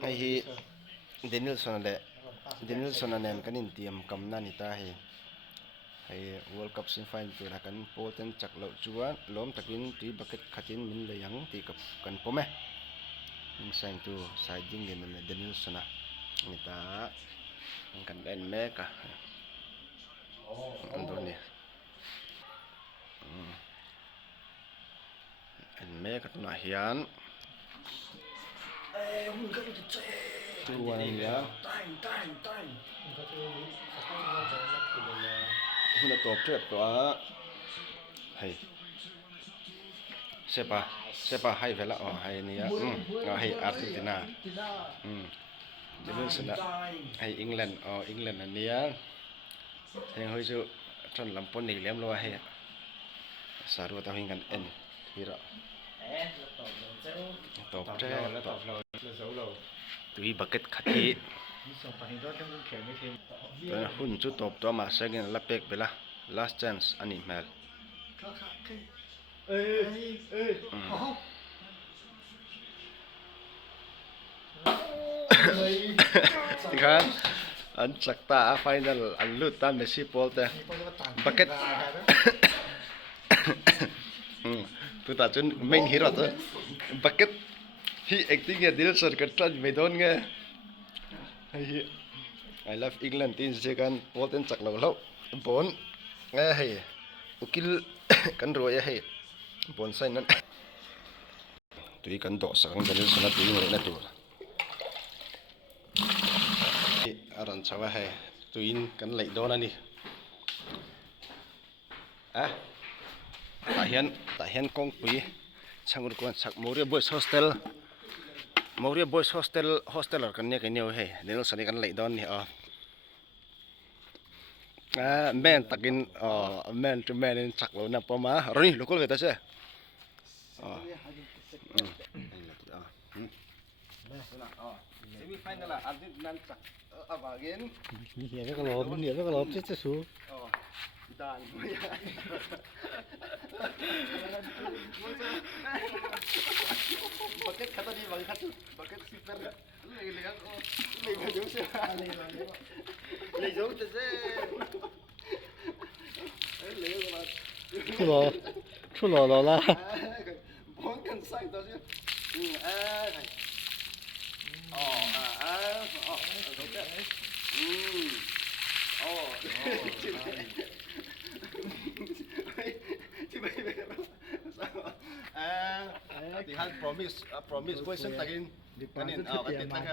ไอ้เดนิลสันแหละเดนิลสันนั่นกันเตรียมกำนันนี่ตาให้ World Cup semi-final ตัวละกันโปเต็นจักเหล่าจัวล้มตะกินตีบักเก็ตขัดจินมินเลยยังตีกับกันปมยิงแซงตัวสายยิงเนี่ยมันเดนิลสันนี่ตากันเล่นแม่กะอันตัวนี้เอ็นแม่กับตัวน่ะเฮียนหุ่นก็จะเจ๊ตัวนี้แล้วหุ่นตัวเจ็บตัวให้เซปะให้เวลาให้เนี่ยให้อาร์เจนตินาเดี๋ยวสนะให้อังกฤษอังกฤษอันเนี้ยยังให้จูจนลำปนอีกเลี้ยมรัวให้สารุตาหิงกันเอ็นทีละตบเจ้าตุยบักเก็ตขัดที่ตัวหุ่นจุดตบตัวมาเซกินลับเป็กไปละ last chance อันนี้แมลที่ครับอันสักตาไฟนอลอันลุดตันเมสซี่พอลแต่บักเก็ตตัวตาจนไม่เห็นหรอกตัวบักเก็ตที่ acting เนี่ยดิลสันกันตันไม่โดนไงI love England ทีมเจกันพอลเต็นจักเราแล้วบอลให้อุกิลกันรวยให้บอลใส่นั้นตัวนี้กันโดสักกันดิลสันตัวนี้เลยนะตัวอารันชาวให้ตัวอินกันไหลโดนนี่ตาเห็นกองปีช่างอุปกรณ์สักมอริบอยส์โฮสเทลกันเนี่ยกันเนี่ยให้เดี๋ยวสันนิกันไหลโดนนี่แม่นตักินแม่นจะแม่นสักเราหน้าปอมารนี่ลูกก็เลยตาเช่semi-final lah, Argentina nak apa again? Ni kalau kita su. Oh, dan. Bucket kata di bagi satu, bucket super. Lihat oh, lihat jauh sih. Lihat jauh tu sih.出老了。Bóng cần sai đó chứ. Thì han promise question tagin kanin atin taga